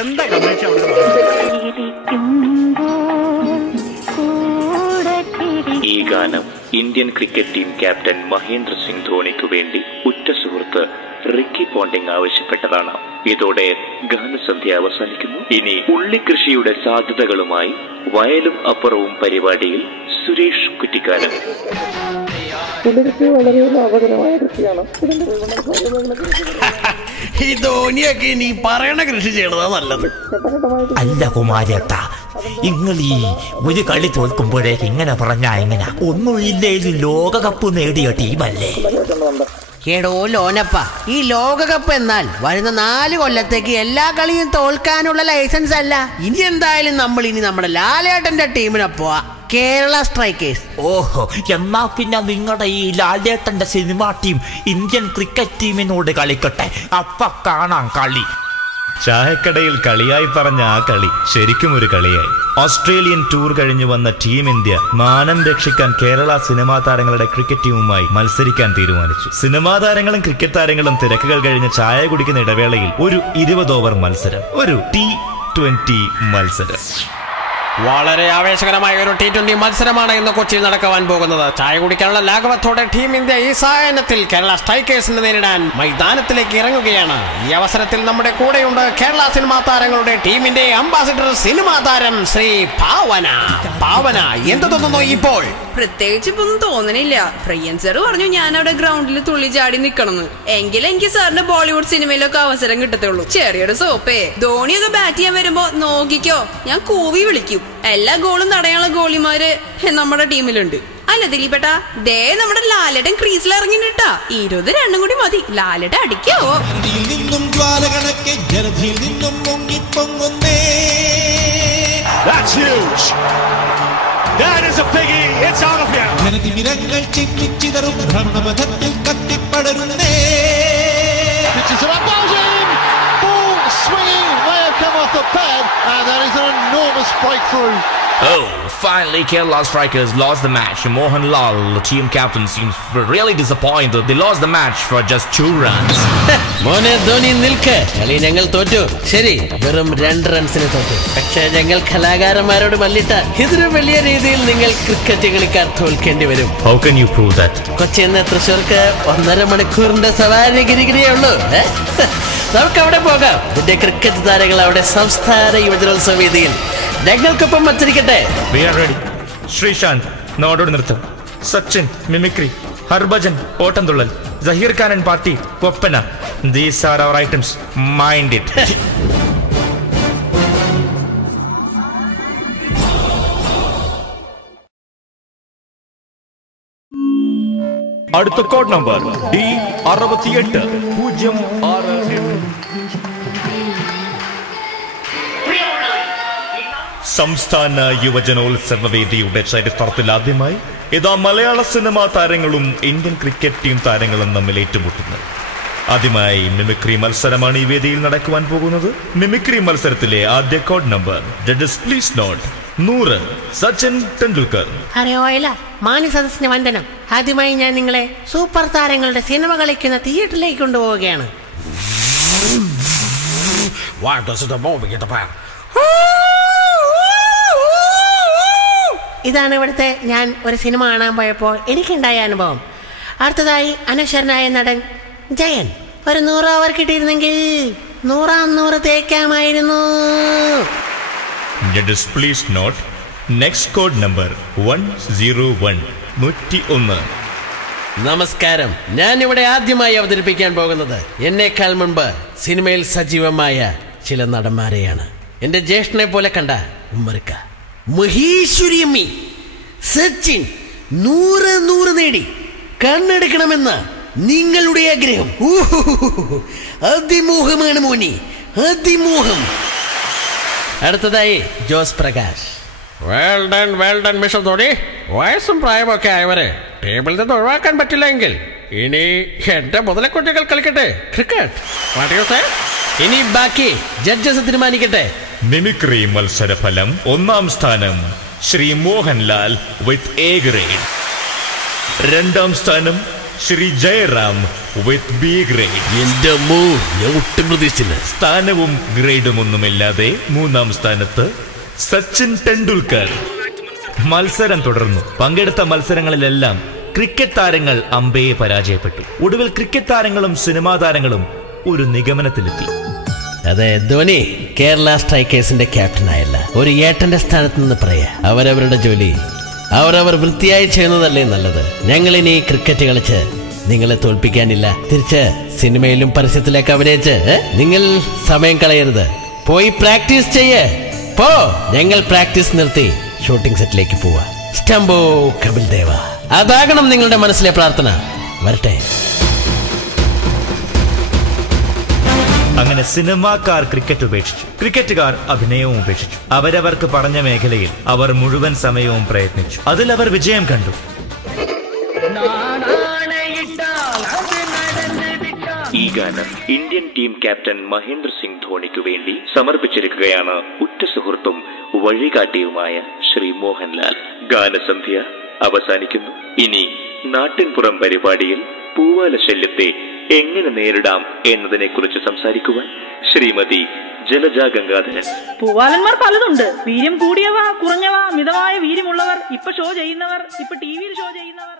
എന്താ കമേഴ്ച അവിടെ? ഈ ഗാനം Indian cricket team captain Mahendra Singh ധോണിക്കു വേണ്ടി ഉറ്റ സുഹൃത്ത് റിക്കി പോണ്ടിങ് ആവശ്യപ്പെട്ടതാണ്. ഇതോടെ ഗാനസന്ധ്യ അവസാനിക്കുന്നു. ഇനി ഉള്ളിക്കൃഷിയുടെ സാധ്യതകളുമായി വയലും അപ്പുറവും പരിപാടിയിൽ സുരേഷ് കുറ്റിക്കാരൻ. ഉള്ളിക്കൃഷി വളരെ ലാഭകരമായ കൃഷിയാണ്. ഈ ധോനിയൊക്കെ നീ പറയണ കൃഷി ചെയ്യണതാ നല്ലത്. അല്ല കുമാരേട്ട, നിങ്ങൾ ഈ ഒരു കളി തോൽക്കുമ്പോഴേക്ക് ഇങ്ങനെ പറഞ്ഞാ എങ്ങനെ? ഒന്നുമില്ലേലും ലോകകപ്പ് നേടിയ ടീമല്ലേ? എടോ ലോനപ്പ, ഈ ലോകകപ്പ് എന്നാൽ വരുന്ന 4 കൊല്ലത്തേക്ക് എല്ലാ കളിയും തോൽക്കാനുള്ള ലൈസൻസ് അല്ല. ഇനി എന്തായാലും നമ്മൾ നമ്മുടെ ലാലേട്ടന്റെ ടീമിനെ പോവാ, കേരള സ്ട്രൈക്കേഴ്സ്. ഓഹോ, എന്നാ പിന്നെ നിങ്ങളുടെ ഈ ലാലേട്ടന്റെ സിനിമ ടീം ഇന്ത്യൻ ക്രിക്കറ്റ് ടീമിനോട് കളിക്കട്ടെ, അപ്പ കാണാം കളി. ചായക്കടയിൽ കളിയായി പറഞ്ഞ ആ കളി ശരിക്കും ഒരു കളിയായി. ഓസ്ട്രേലിയൻ ടൂർ കഴിഞ്ഞു വന്ന ടീം ഇന്ത്യ മാനം രക്ഷിക്കാൻ കേരള സിനിമാ താരങ്ങളുടെ ക്രിക്കറ്റ് ടീമുമായി മത്സരിക്കാൻ തീരുമാനിച്ചു. സിനിമാ താരങ്ങളും ക്രിക്കറ്റ് താരങ്ങളും തിരക്കുകൾ കഴിഞ്ഞ് ചായ കുടിക്കുന്ന ഇടവേളയിൽ ഒരു 20 ഓവർ മത്സരം, ഒരു T20 മത്സരം. വളരെ ആവേശകരമായ ഒരു T20 മത്സരമാണ് ഇന്ന് കൊച്ചിയിൽ നടക്കുവാൻ പോകുന്നത്. ചായ കുടിക്കാനുള്ള ലാഘവത്തോടെ ടീം ഇന്ത്യ ഈ സായാഹ്നത്തിൽ കേരള സ്ട്രൈക്കേഴ്സിനെ നേരിടാൻ മൈതാനത്തിലേക്ക് ഇറങ്ങുകയാണ്. ഈ അവസരത്തിൽ നമ്മുടെ കൂടെയുണ്ട് കേരള സിനിമാ താരങ്ങളുടെ ടീമിന്റെ അംബാസിഡർ സിനിമാ താരം ശ്രീ ഭാവന. ഭാവന, എന്ത് തോന്നുന്നു ഇപ്പോൾ? പ്രത്യേകിച്ച് ഇപ്പൊ ഒന്നും തോന്നണില്ല. പ്രിയൻ സാർ പറഞ്ഞു ഞാൻ അവിടെ ഗ്രൗണ്ടിൽ തുള്ളി ചാടി നിക്കണമെന്ന്. എങ്കിലും എനിക്ക് സാറിന്റെ ബോളിവുഡ് സിനിമയിലൊക്കെ അവസരം കിട്ടത്തുള്ളൂ. ചെറിയൊരു സോപ്പേ. ധോണിയൊക്കെ ബാറ്റ് ചെയ്യാൻ വരുമ്പോ നോക്കിക്കോ, ഞാൻ കൂവി വിളിക്കും. എല്ലാ ഗോളും തടയാനുള്ള ഗോളിമാര് നമ്മുടെ ടീമിലുണ്ട്. അല്ല ദിലീപേട്ടാ, ദേ നമ്മുടെ ലാലേട്ടൻ ക്രീസിൽ ഇറങ്ങിട്ടാ. 20 റണ്ണും കൂടി മതി, ലാലേട്ടൻ അടിക്കോ. That is a biggie. It's out of here. This is a bowling ball swinging. May have come off the pad, and that is an enormous breakthrough. Oh, finally Kerala Strikers lost the match. Mohan Lal, the team captain, seems really disappointed. They lost the match for just 2 runs. മോനെ ധോനി നിൽക്ക്, കളി ഞങ്ങൾ തോറ്റു. ശരി, വെറും 2 റൺസിന് തോറ്റു. പക്ഷേ ഞങ്ങൾ കലാകാരന്മാരോട് മല്ലിട്ട ഇതിന് വലിയ രീതിയിൽ നിങ്ങൾ ക്രിക്കറ്റ് കളിക്കാർ തോൽക്കേണ്ടി വരും. How can you prove that? കൊച്ചിന്ന് തൃശ്ശൂർക്ക് 1.5 മണിക്കൂറിന്റെ സവാരി ഗിരിഗിരിയേ ഉള്ളൂ. നമുക്ക് അവിടെ പോകാം. ഇതിന്റെ ക്രിക്കറ്റ് താരങ്ങൾ അവിടെ സംസ്ഥാന യുവജനോത്സവ വേദിയിൽ ഞങ്ങൾക്കൊപ്പം മത്സരിക്കട്ടെ. We are ready. ശ്രീശാന്ത് നോടോട് നൃത്തം, സച്ചിൻ മിമിക്രി, ഹർഭജൻ ഓട്ടംതുള്ളൽ, സഹീർ ഖാൻ ആൻഡ് പാർട്ടി ഒപ്പന. These are our items. Mind it. അടുത്ത കോഡ് നമ്പർ D6806. സംസ്ഥാന യുവജനോത്സവ വേദിയുടെ ചരിത്രത്തിൽ ആദ്യമായി ഇതാ മലയാള സിനിമാ താരങ്ങളും ഇന്ത്യൻ ക്രിക്കറ്റ് ടീം താരങ്ങളും തമ്മിൽ ഏറ്റുമുട്ടുന്നു. ആദ്യമായി മിമിക്രി മത്സരമാണ് ഈ വേദിയിൽ നടക്കുവാൻ പോകുന്നത്. മിമിക്രി മത്സരത്തിലെ ആദ്യ code number judges please note 100 Sachin Tendulkar. അറിയോയില്ല, മാന്യ സദസ്സിന് വന്ദനം. ആദ്യമായി ഞാൻ നിങ്ങളെ സൂപ്പർ താരങ്ങളുടെ സിനിമ കളിക്കുന്ന തിയേറ്ററിലേക്ക് കൊണ്ടുപോവുകയാണ്. ഇതാണ് ഇവിടുത്തെ ഞാൻ ഒരു സിനിമ കാണാൻ പോയപ്പോൾ എനിക്കുണ്ടായ അനുഭവം. അടുത്തതായി അനശ്വരനായ നടൻ ജയൻ. ഒരു 100 ഓവർ കിട്ടിയിരുന്നെങ്കിൽ 100 തേക്കാമായിരുന്നു. Judges please note next code number 101 101. നമസ്കാരം. ഞാൻ ഇവിടെ ആദ്യമായി അവതരിപ്പിക്കാൻ പോകുന്നത് എന്നേക്കാൾ മുൻപ് സിനിമയിൽ സജീവമായ ചില നടന്മാരെയാണ്. എൻ്റെ ജ്യേഷ്ഠനെ പോലെ കണ്ട ഉമ്മർക്ക, മഹേശ്വരിയമ്മി, സച്ചിൻ 100 നേടി കണ്ണെടുക്കണമെന്ന നിങ്ങളുടെ ആഗ്രഹം അതിമോഹമാണ് മോനെ, അതിമോഹം. അടുത്തതായി Jose Prakash. Well done mister Dhoni. വയസ്സും പ്രായമൊക്കെ ആയവരെ ടേബിളിൽ നിന്ന് ഒഴിവാക്കാൻ പറ്റില്ലെങ്കിൽ ഇനി എന്റെ മുതലക്കുട്ടികൾ കളിക്കട്ടെ ക്രിക്കറ്റ്. ഇനി ബാക്കി ജഡ്ജസ് തീരുമാനിക്കട്ടെ. മിമിക്രി മത്സരഫലം 1ാം സ്ഥാനം Shri Mohanlal with A grade. 2ാം സ്ഥാനം Shri Jayaram with B grade. എന്റെ അമ്മോ, ഞാൻ ഒട്ടും പ്രതീക്ഷിച്ചില്ല. സ്ഥാനവും ഗ്രേഡും ഒന്നുമില്ലാതെ 3-ാം സ്ഥാനത്ത് സച്ചിൻ ടെണ്ടുൽക്കർ. മത്സരം തുടർന്നു. പങ്കെടുത്ത മത്സരങ്ങളിലെല്ലാം ക്രിക്കറ്റ് താരങ്ങൾ അമ്പയെ പരാജയപ്പെട്ടു. ഒടുവിൽ ക്രിക്കറ്റ് താരങ്ങളും സിനിമാ താരങ്ങളും ഒരു നിഗമനത്തിലെത്തി. അതെ, ധോനി കേരള സ്ട്രൈക്കേഴ്സിന്റെ ക്യാപ്റ്റനായല്ല, ഒരു ഏട്ടന്റെ സ്ഥാനത്ത് നിന്ന് പറയാ. അവരവരുടെ ജോലി അവരവർ വൃത്തിയായി ചെയ്യുന്നതല്ലേ നല്ലത്. ഞങ്ങളിനി ക്രിക്കറ്റ് കളിച്ച് നിങ്ങളെ തോൽപ്പിക്കാനില്ല. തിരിച്ച് സിനിമയിലും പരസ്യത്തിലേക്ക് അഭിനയിച്ച് നിങ്ങൾ സമയം കളയരുത്. പോയി പ്രാക്ടീസ് ചെയ്യ്. പോ. ഞങ്ങൾ പ്രാക്ടീസ് നിർത്തി ഷൂട്ടിംഗ് സെറ്റിലേക്ക് പോവാ. സ്റ്റംബോ കപിൽ ദേവ, അതാകണം നിങ്ങളുടെ മനസ്സിലെ പ്രാർത്ഥന. വരട്ടെ. അങ്ങനെ സിനിമാക്കാർ ക്രിക്കറ്റ് ഉപേക്ഷിച്ചു, ക്രിക്കറ്റുകാർ അഭിനയവും ഉപേക്ഷിച്ചു. അവരവർക്ക് പറഞ്ഞ മേഖലയിൽ അവർ മുഴുവൻ സമയവും പ്രയത്നിച്ചു. അതിൽ അവർ വിജയം കണ്ടു. ഈ ഗാനം Indian team captain Mahendra Singh ധോണിക്കു വേണ്ടി സമർപ്പിച്ചിരിക്കുകയാണ് ഉറ്റ സുഹൃത്തും വഴികാട്ടിയുമായ ശ്രീ മോഹൻലാൽ. ഗാനസന്ധ്യ അവസാനിക്കുന്നു. ഇനി നാട്ടിൻപുറം പരിപാടിയിൽ പൂവാല ശല്യത്തെ എങ്ങനെ നേരിടാം എന്നതിനെ കുറിച്ച് സംസാരിക്കുവാൻ ശ്രീമതി ജലജ ഗംഗാധരൻ. പൂവാലന്മാർ പലതുണ്ട്. വീര്യം കൂടിയവ, കുറഞ്ഞവ, മിതമായ വീര്യമുള്ളവർ, ഇപ്പൊ ഷോ ചെയ്യുന്നവർ, ഇപ്പൊ ടി വിയിൽ ഷോ ചെയ്യുന്നവർ.